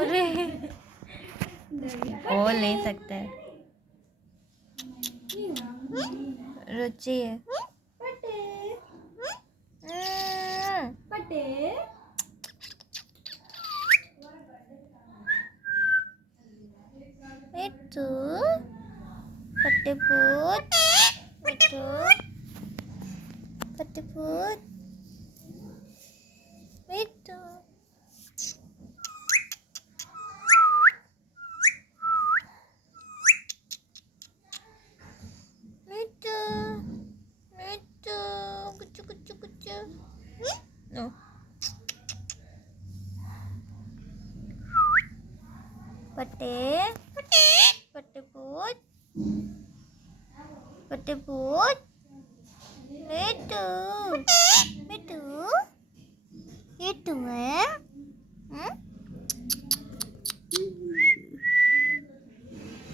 अरे वो ले सकता है। रुचि है। मिट्टू पट्टे पूत मिट्टू पट्टे पूत मिट्टू मिट्टू मिट्टू कुचू कुचू कुचू नो पट्टे पट्टे पूत मिट्टू मिट्टू मिट्टू है।